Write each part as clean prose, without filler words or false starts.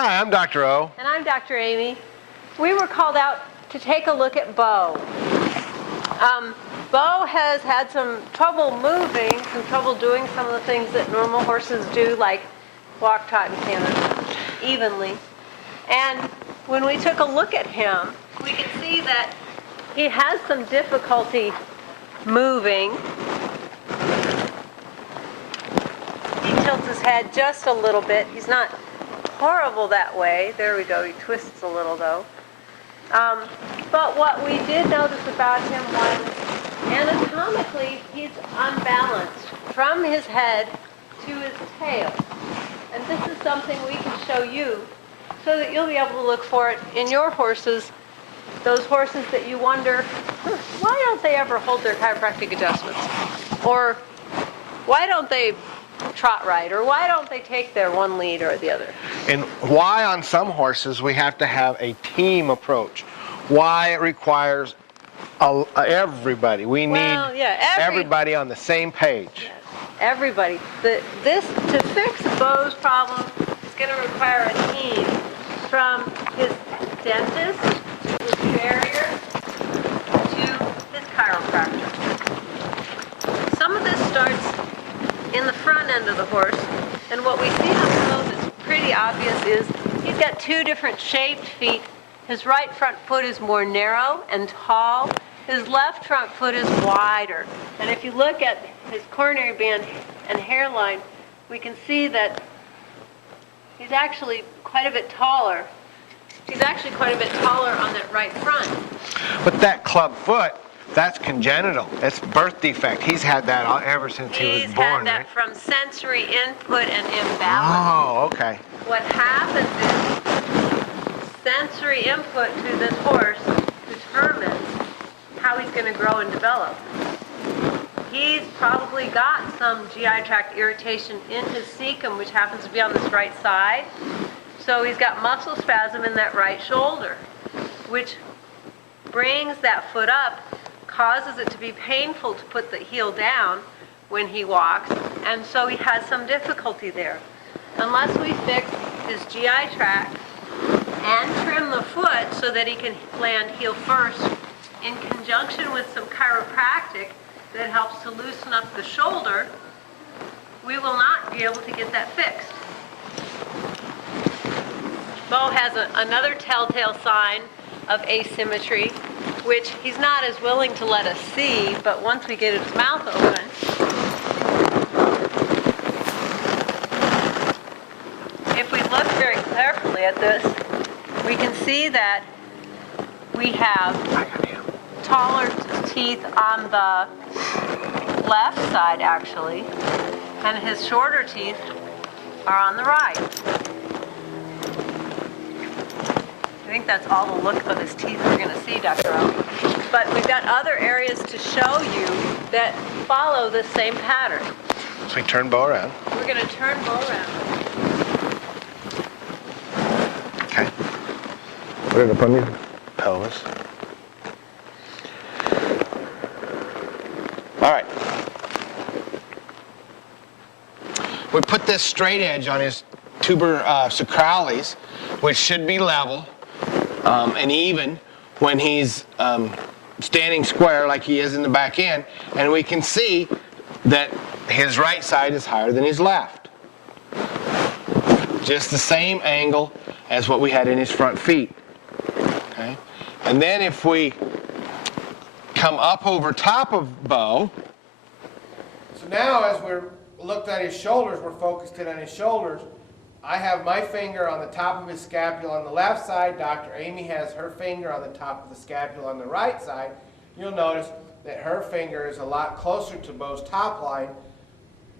Hi, I'm Dr. O. And I'm Dr. Amy. We were called out to take a look at Bo. Bo has had some trouble moving, some trouble doing some of the things that normal horses do, like walk, trot, and canter evenly. And when we took a look at him, we could see that he has some difficulty moving. He tilts his head just a little bit. He's not horrible that way. There we go. He twists a little, though. But what we did notice about him was anatomically, he's unbalanced from his head to his tail. And this is something we can show you so that you'll be able to look for it in your horses, those horses that you wonder, why don't they ever hold their chiropractic adjustments? Or why don't they trot right? Or why don't they take their one lead or the other? And why on some horses we have to have a team approach. Why it requires everybody. We need everybody on the same page. Yes, everybody. This, to fix Bo's problem, is going to require a team from his dentist, his farrier, to his chiropractor. Some of this starts in the front end of the horse, and what we see on Bo that's pretty obvious is he's got two different shaped feet. His right front foot is more narrow and tall. His left front foot is wider. And if you look at his coronary band and hairline, we can see that he's actually quite a bit taller. He's actually quite a bit taller on that right front. But that club foot, that's congenital. It's birth defect. He's had that ever since he was born, He's had that right? from sensory input and imbalance. Oh, okay. What happens is sensory input to this horse determines how he's going to grow and develop. He's probably got some GI tract irritation in his cecum, which happens to be on this right side. So he's got muscle spasm in that right shoulder, which brings that foot up, causes it to be painful to put the heel down when he walks, and so he has some difficulty there. Unless we fix his GI tract and trim the foot so that he can land heel first in conjunction with some chiropractic that helps to loosen up the shoulder, we will not be able to get that fixed. Bo has another telltale sign of asymmetry, which he's not as willing to let us see, but once we get his mouth open, if we look very carefully at this, we can see that we have taller teeth on the left side, actually, and his shorter teeth are on the right. I think that's all the look of his teeth we're going to see, Dr. O. But we've got other areas to show you that follow the same pattern. So we turn Bo around. We're going to turn Bo around. Okay. Put it up on your pelvis. All right. We put this straight edge on his tuber sacralis, which should be level and even when he's standing square like he is in the back end, and we can see that his right side is higher than his left. Just the same angle as what we had in his front feet. Okay? And then if we come up over top of Bo, so now as we're looked at his shoulders, we're focused in on his shoulders. I have my finger on the top of his scapula on the left side. Dr. Amy has her finger on the top of the scapula on the right side. You'll notice that her finger is a lot closer to Bo's top line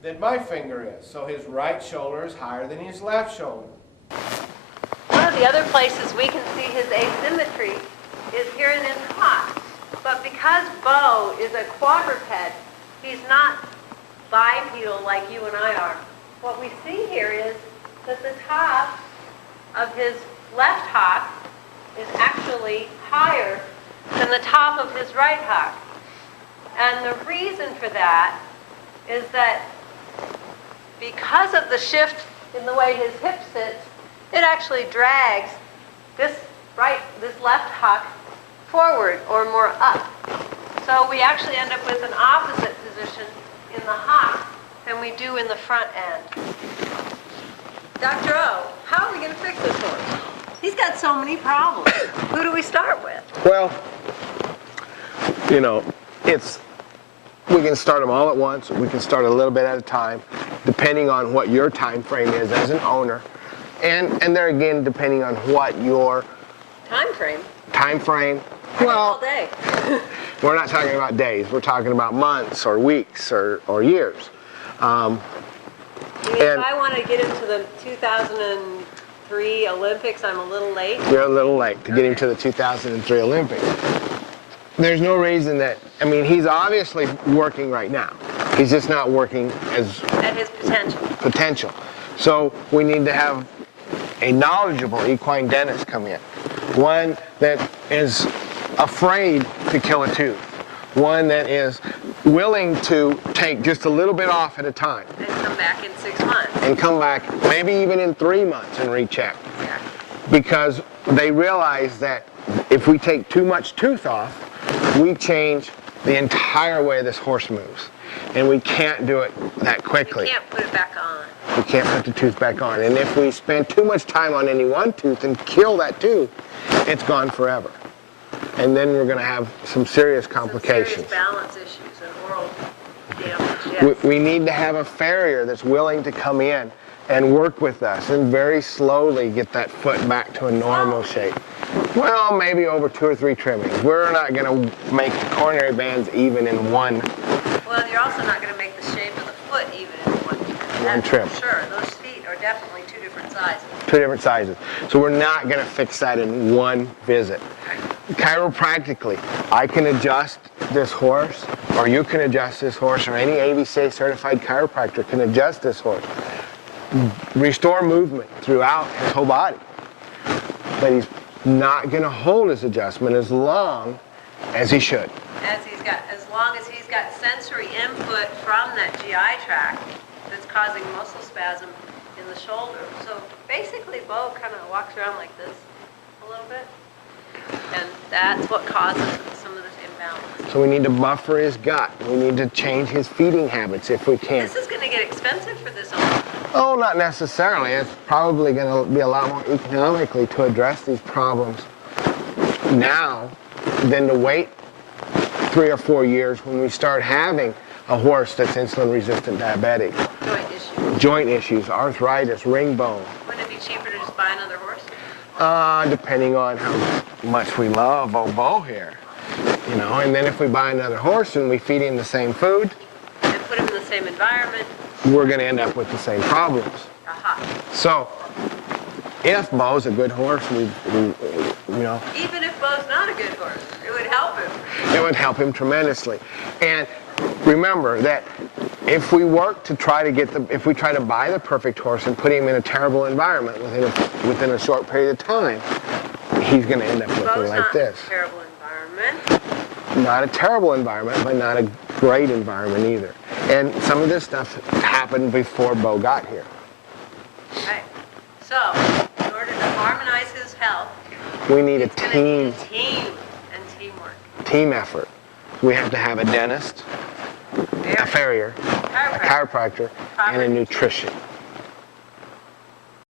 than my finger is. So his right shoulder is higher than his left shoulder. One of the other places we can see his asymmetry is here in his hock. But because Bo is a quadruped, he's not bipedal like you and I are. What we see here is that the top of his left hock is actually higher than the top of his right hock. And the reason for that is that because of the shift in the way his hip sits, it actually drags this left hock forward or more up. So we actually end up with an opposite position in the hock than we do in the front end. Dr. O, how are we going to fix this horse? He's got so many problems. Who do we start with? Well, you know, we can start them all at once. We can start a little bit at a time, depending on what your time frame is as an owner. And there again, depending on what your time frame. Well, all day. We're not talking about days. We're talking about months or weeks or years. If I want to get into the 2003 Olympics, I'm a little late? You're a little late to get him to the 2003 Olympics. There's no reason that, I mean, he's obviously working right now. He's just not working at his potential. So we need to have a knowledgeable equine dentist come in. One that is afraid to kill a tooth. One that is willing to take just a little bit off at a time. And come back in 6 months. And come back maybe even in 3 months and recheck. Yeah. Because they realize that if we take too much tooth off, we change the entire way this horse moves. And we can't do it that quickly. We can't put it back on. We can't put the tooth back on. And if we spend too much time on any one tooth and kill that tooth, it's gone forever. And then we're going to have some serious complications. Some serious balance issues and oral damage, yes. We need to have a farrier that's willing to come in and work with us and very slowly get that foot back to a normal shape. Well, maybe over 2 or 3 trimmings. We're not going to make the coronary bands even in one. Well, you're also not going to make the shape of the foot even in one trim. Sure, those feet are definitely 2 different sizes. 2 different sizes. So we're not going to fix that in one visit. Chiropractically, I can adjust this horse, or you can adjust this horse, or any AVCA certified chiropractor can adjust this horse. Restore movement throughout his whole body. But he's not going to hold his adjustment as long as he should. As long as he's got sensory input from that GI tract that's causing muscle spasm in the shoulder. So basically, Bo kind of walks around like this a little bit, and that's what causes some of this imbalance. So we need to buffer his gut. We need to change his feeding habits if we can. This is going to get expensive for this owner. Oh, not necessarily. It's probably going to be a lot more economically to address these problems now than to wait 3 or 4 years when we start having a horse that's insulin-resistant diabetic. Joint issues, arthritis, ring bone. Wouldn't it be cheaper to just buy another horse? Depending on how much we love Bo here. You know, and then if we buy another horse and we feed him the same food and put him in the same environment, we're going to end up with the same problems. So, if Bo's a good horse, we you know. Even if Bo's not a good horse, it would help him. It would help him tremendously. And remember that if we work to try to if we try to buy the perfect horse and put him in a terrible environment within a short period of time, he's going to end up looking like this. Bo's not a terrible environment. Not a terrible environment, but not a great environment either. And some of this stuff happened before Bo got here. Okay. So, in order to harmonize his health, we need a team and teamwork. Team effort. We have to have a dentist, a farrier, a chiropractor, and a nutrition.